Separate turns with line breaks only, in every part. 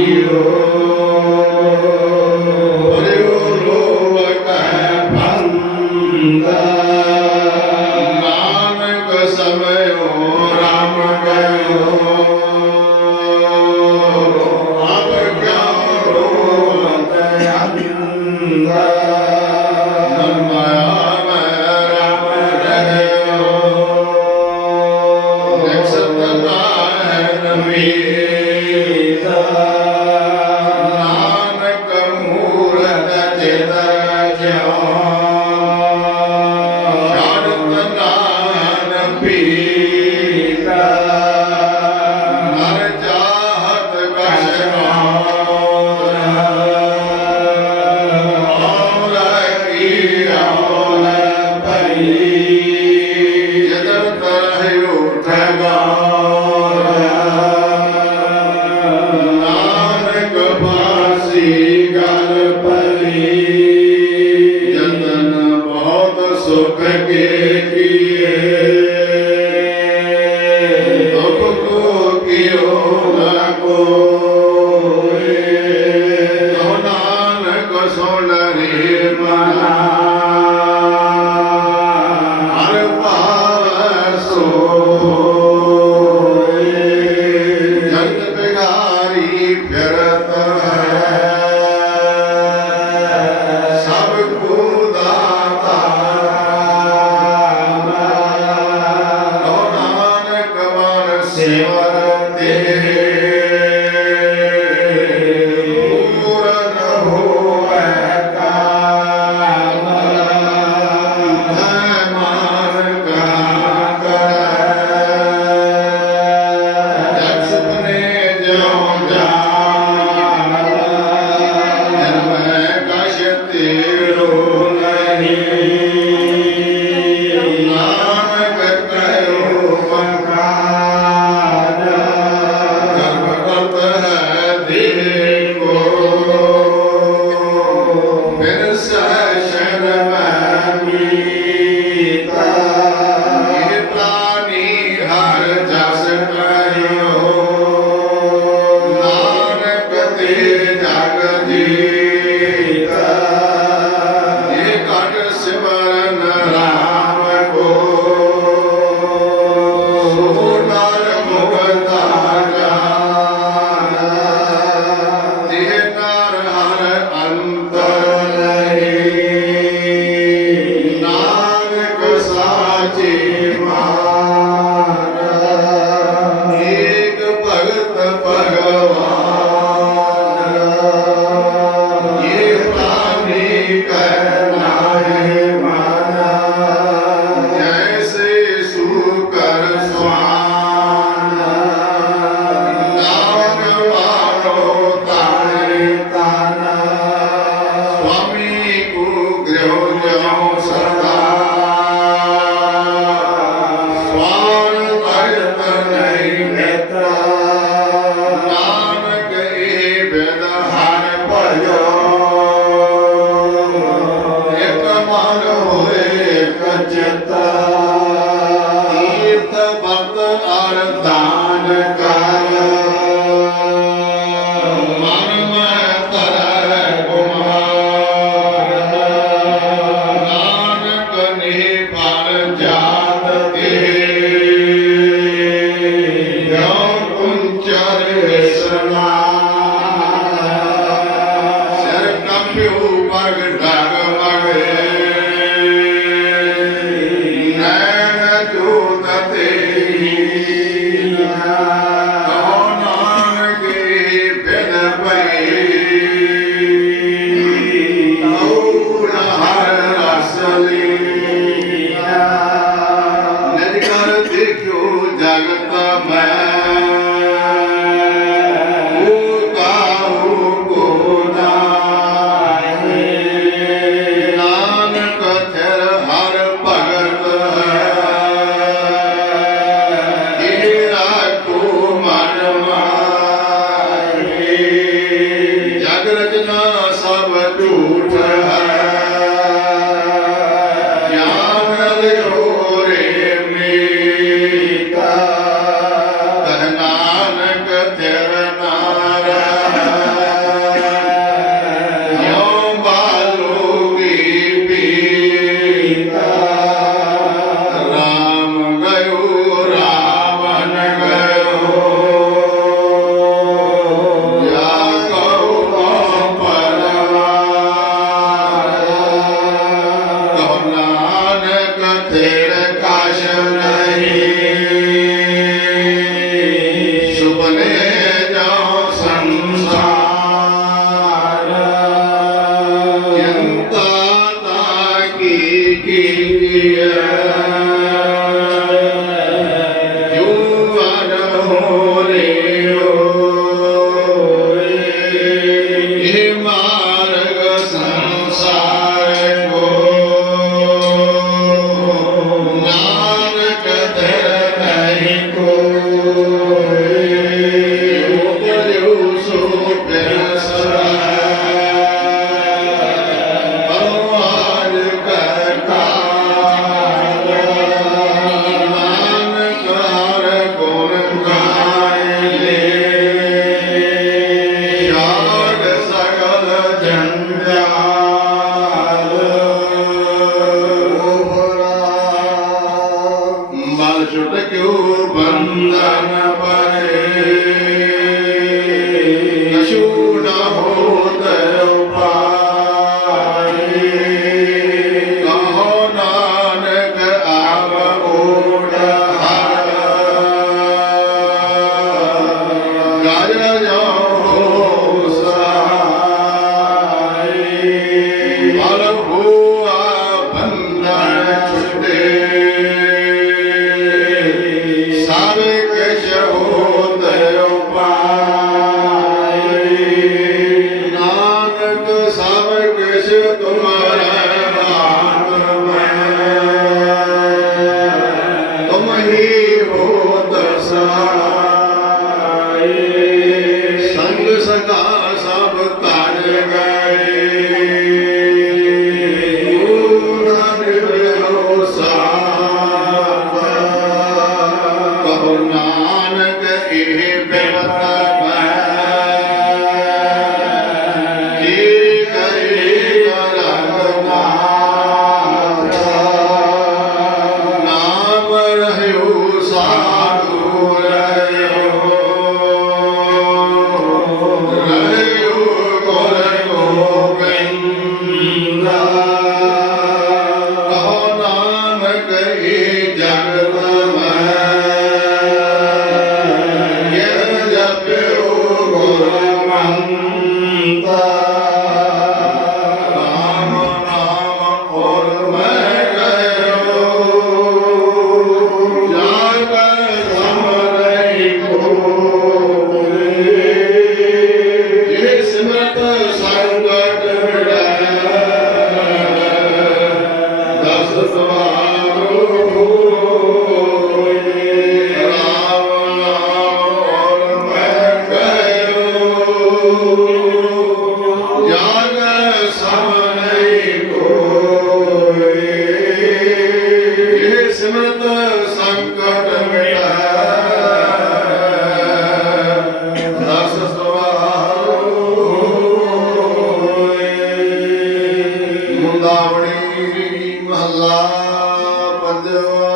Senhor. Sahasrami. நற்பயலே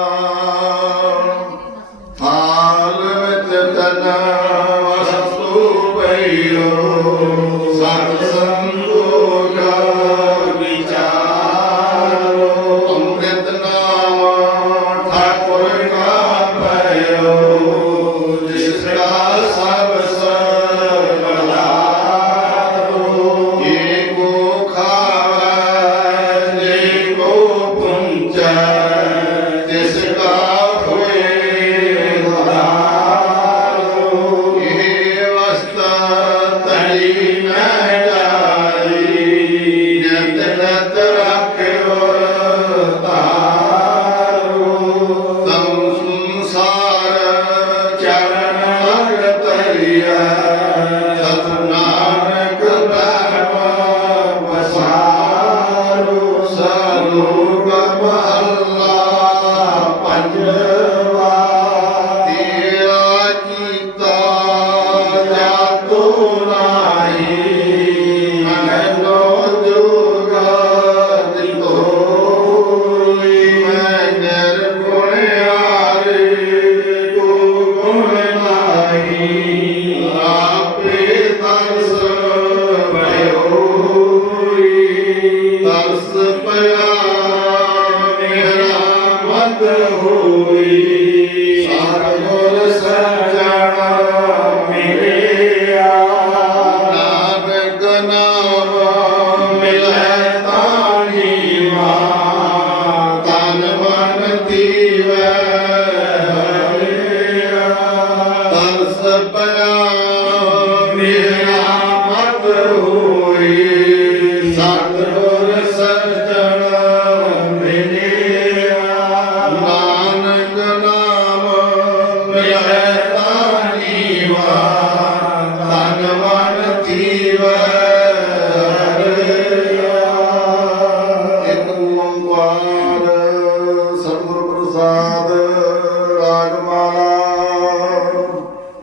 الله